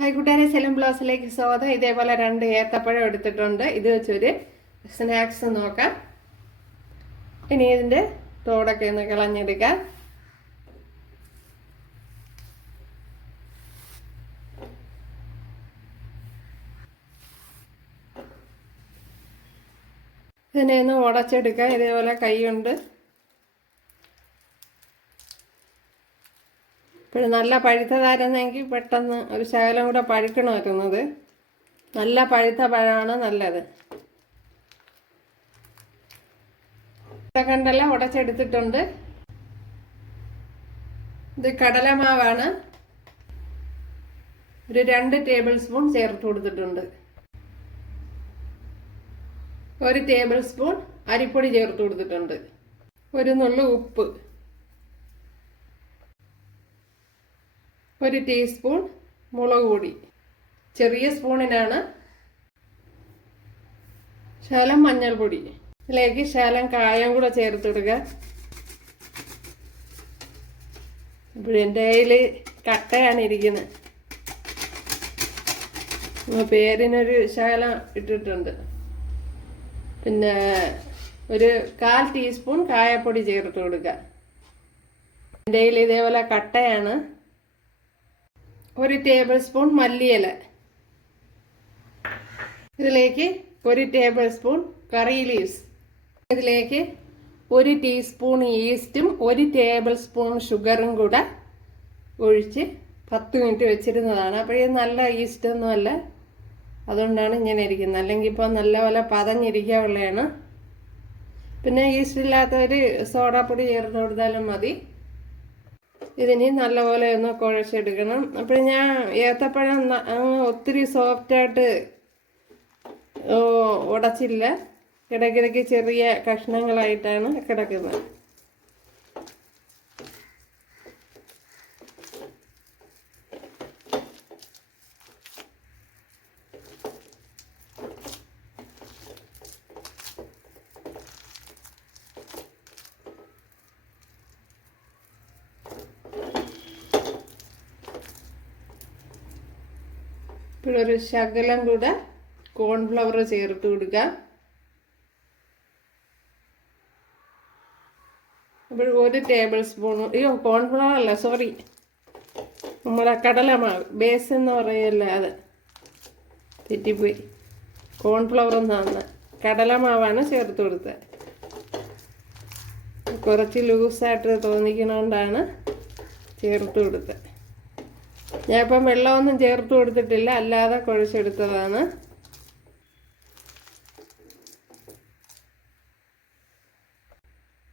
Hi കൂട്ടുകാരെ, സെലം ബ്ലൗസിലേക്ക് സ്വാഗതം. ഇതേപോലെ 2 ഏത്തപ്പഴം എടുത്തിട്ടുണ്ട്. ഇത് വെച്ചൊരു സ്നാക്സ് നോക്കാം. ഇനി ഇതിൻ്റെ തോടൊക്കെ ഒന്ന് കളഞ്ഞെടുക്കാം. ഇതിനെ ഒന്ന് ഉടച്ചെടുക്കാം. ഇതേപോലെ കൈ കൊണ്ട്. ഇപ്പോഴും നല്ല പഴുത്തതായിരുന്നെങ്കിൽ പെട്ടെന്ന് ഒരു ശകലം കൂടെ പഴുക്കണമായിരുന്നത്. നല്ല പഴുത്ത പഴമാണ് നല്ലത്. കണ്ടല്ല ഉടച്ചെടുത്തിട്ടുണ്ട്. ഇത് കടലമാവാണ്. ഒരു 2 ടേബിൾ സ്പൂൺ ചേർത്ത് കൊടുത്തിട്ടുണ്ട്. 1 ടേബിൾ സ്പൂൺ അരിപ്പൊടി ചേർത്ത് കൊടുത്തിട്ടുണ്ട്. ഒരു നുള്ളു ഉപ്പ്, 1 ടീസ്പൂൺ മുളക് പൊടി, ചെറിയ സ്പൂണിനാണ്. ശകലം മഞ്ഞൾപ്പൊടി, ഇതിലേക്ക് ശകലം കായം കൂടെ ചേർത്തിടുക. ഇപ്പോഴെൻ്റെ കയ്യിൽ കട്ടയാണ് ഇരിക്കുന്നത്. പേരിനൊരു ശകലം ഇട്ടിട്ടുണ്ട്. പിന്നെ ഒരു 1/4 ടീസ്പൂൺ കായപ്പൊടി ചേർത്ത് കൊടുക്കുക. എൻ്റെ കയ്യിൽ ഇതേപോലെ കട്ടയാണ്. 1 ടേബിൾ സ്പൂൺ മല്ലിയില, ഇതിലേക്ക് 1 ടേബിൾ സ്പൂൺ കറി ലീവ്സ്, ഇതിലേക്ക് 1 ടീസ്പൂൺ ഈസ്റ്റും 1 ടേബിൾ സ്പൂൺ ഷുഗറും കൂടെ ഒഴിച്ച് 10 മിനിറ്റ് വെച്ചിരുന്നതാണ്. അപ്പോഴേ നല്ല ഈസ്റ്റൊന്നും അല്ല, അതുകൊണ്ടാണ് ഇങ്ങനെ ഇരിക്കുന്നത്. അല്ലെങ്കിൽ ഇപ്പോൾ നല്ലപോലെ പതഞ്ഞിരിക്കാനുള്ളതാണ്. പിന്നെ ഈസ്റ്റ് ഇല്ലാത്തവർ സോഡാപ്പൊടി ചേർത്ത് കൊടുത്താലും മതി. ഇതിനി നല്ലപോലെ ഒന്ന് കുഴച്ചെടുക്കണം. അപ്പോൾ ഞാൻ ഏത്തപ്പഴം ഒത്തിരി സോഫ്റ്റായിട്ട് ഉടച്ചില്ല. ഇടയ്ക്കിടയ്ക്ക് ചെറിയ കഷ്ണങ്ങളായിട്ടാണ് കിടക്കുന്നത്. ഇപ്പോഴൊരു ശകലം കൂടെ കോൺഫ്ലവർ ചേർത്ത് കൊടുക്കുക. അപ്പോൾ 1 ടേബിൾ സ്പൂൺ, കോൺഫ്ലവർ അല്ല, സോറി, നമ്മുടെ കടലമാവ് ബേസ് എന്ന് പറയല്ല, അത് തെറ്റിപ്പോയി. കോൺഫ്ലവർ എന്നാണ്, കടലമാവാണ് ചേർത്ത് കൊടുത്തത്. കുറച്ച് ലൂസായിട്ട് തോന്നിക്കണോണ്ടാണ് ചേർത്ത് കൊടുത്തത്. ഞാനിപ്പം വെള്ളമൊന്നും ചേർത്ത് കൊടുത്തിട്ടില്ല, അല്ലാതെ കുഴച്ചെടുത്തതാണ്.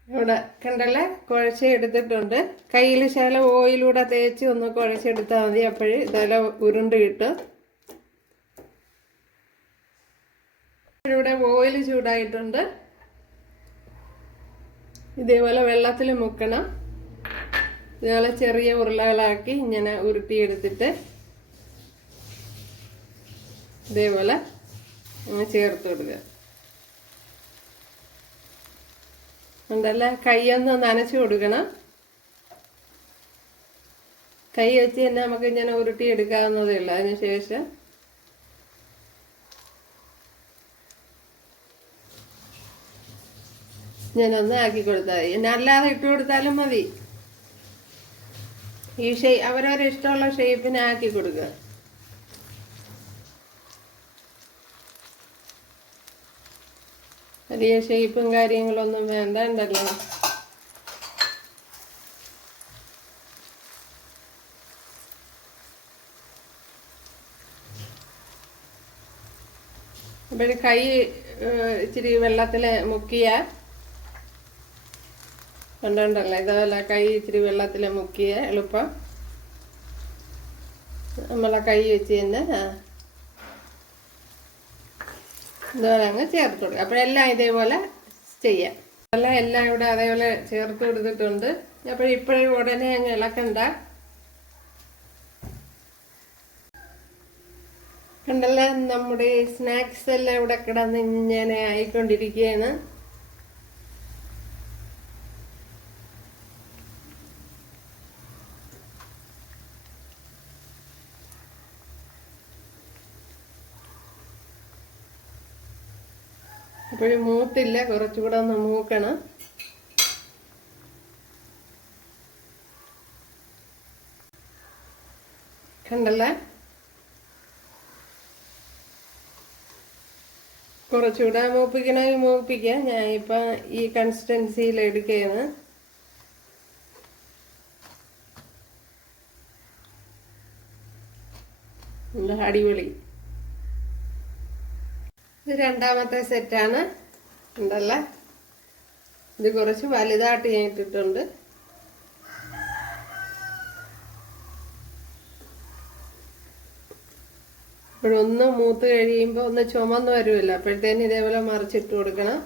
ഇവിടെ കണ്ടല്ലേ കുഴച്ചെടുത്തിട്ടുണ്ട്. കയ്യിൽ ശകലം ഓയിലൂടെ തേച്ച് ഒന്ന് കുഴച്ചെടുത്താൽ മതി. അപ്പോഴേ ഇതെല്ലാം ഉരുണ്ട് കിട്ടും. ഇവിടെ ഓയിൽ ചൂടായിട്ടുണ്ട്. ഇതേപോലെ വെള്ളത്തിൽ മുക്കണം. ഇതുപോലെ ചെറിയ ഉരുളകളാക്കി ഇങ്ങനെ ഉരുട്ടിയെടുത്തിട്ട് ഇതേപോലെ ചേർത്ത് കൊടുക്കുക. ഉണ്ടല്ലേ, കൈയൊന്ന് നനച്ച് കൊടുക്കണം. കൈ വെച്ച് തന്നെ നമുക്ക് ഇങ്ങനെ ഉരുട്ടിയെടുക്കാവുന്നതേ ഉള്ളൂ. അതിനുശേഷം ഞാനൊന്ന് ആക്കി കൊടുത്താൽ മതി. എന്നെ അല്ലാതെ ഇട്ട് കൊടുത്താലും മതി. ഈ അവരവരെ ഇഷ്ടമുള്ള ഷേപ്പിന് ആക്കി കൊടുക്കുക. വലിയ ഷേപ്പും കാര്യങ്ങളൊന്നും വേണ്ട, ഉണ്ടല്ലോ. അപ്പോൾ കൈ ഇച്ചിരി വെള്ളത്തിൽ മുക്കിയ കണ്ടോണ്ടല്ലോ, ഇതല്ല, കൈ ഇച്ചിരി വെള്ളത്തിൽ മുക്കിയ എളുപ്പം നമ്മളെ കൈ വെച്ച് തന്നെ ഇതുപോലെ അങ്ങ് ചേർത്ത് കൊടുക്കുക. അപ്പോഴെല്ലാം ഇതേപോലെ ചെയ്യാം. എല്ലാം ഇവിടെ അതേപോലെ ചേർത്ത് കൊടുത്തിട്ടുണ്ട്. ഇപ്പോഴും ഉടനെ അങ്ങ് ഇളക്കണ്ട. കണ്ടല്ലോ, നമ്മുടെ സ്നാക്സ് എല്ലാം ഇവിടെ കിടന്ന് ഇങ്ങനെ ആയിക്കൊണ്ടിരിക്കുകയാണ്. ഇപ്പോഴും മൂത്തില്ല, കുറച്ചുകൂടെ ഒന്ന് മൂക്കണം. കണ്ടല്ലേ, കുറച്ചുകൂടെ മൂപ്പിക്കണമെങ്കിൽ മൂപ്പിക്കാം. ഞാനിപ്പോൾ ഈ കൺസിസ്റ്റൻസിയിൽ എടുക്കുകയാണ്. അടിപൊളി. ഇത് രണ്ടാമത്തെ സെറ്റാണ്. ഉണ്ടല്ലേ, ഇത് കുറച്ച് വലുതായിട്ട് ഞാൻ ഇട്ടിട്ടുണ്ട്. ഇപ്പോഴൊന്ന് മൂത്ത് കഴിയുമ്പോൾ ഒന്ന് ചുമന്ന് വരുമല്ലോ, അപ്പോഴത്തേന് ഇതേപോലെ മറിച്ചിട്ട് കൊടുക്കണം.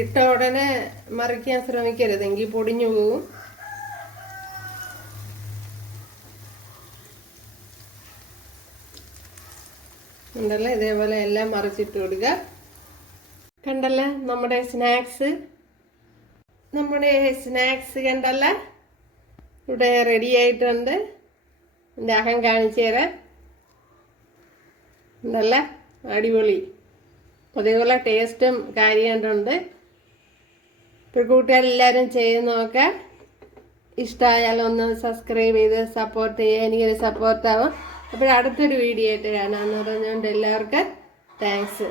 ഇട്ട ഉടനെ മറിക്കാൻ ശ്രമിക്കരുത്, എങ്കിൽ പൊടിഞ്ഞു പോകും. ഉണ്ടല്ലേ, ഇതേപോലെ എല്ലാം മറിച്ചിട്ട് കൊടുക്കുക. കണ്ടല്ലേ നമ്മുടെ സ്നാക്സ് കണ്ടല്ലേ, ഇവിടെ റെഡി ആയിട്ടുണ്ട്. എൻ്റെ അഹം കാണിച്ചു തരാം. ഉണ്ടല്ലേ, അടിപൊളി. അതേപോലെ ടേസ്റ്റും കാര്യമായിട്ടുണ്ട്. ഇപ്പോൾ കൂട്ടുകാരെല്ലാവരും ചെയ്ത് നോക്കാം. ഇഷ്ടമായാലൊന്ന് സബ്സ്ക്രൈബ് ചെയ്ത് സപ്പോർട്ട് ചെയ്യുക, എനിക്കൊരു സപ്പോർട്ടാവും. അപ്പോൾ അടുത്തൊരു വീഡിയോ ആയിട്ട് കാണാമെന്ന് പറഞ്ഞുകൊണ്ട് എല്ലാവർക്കും താങ്ക്സ്.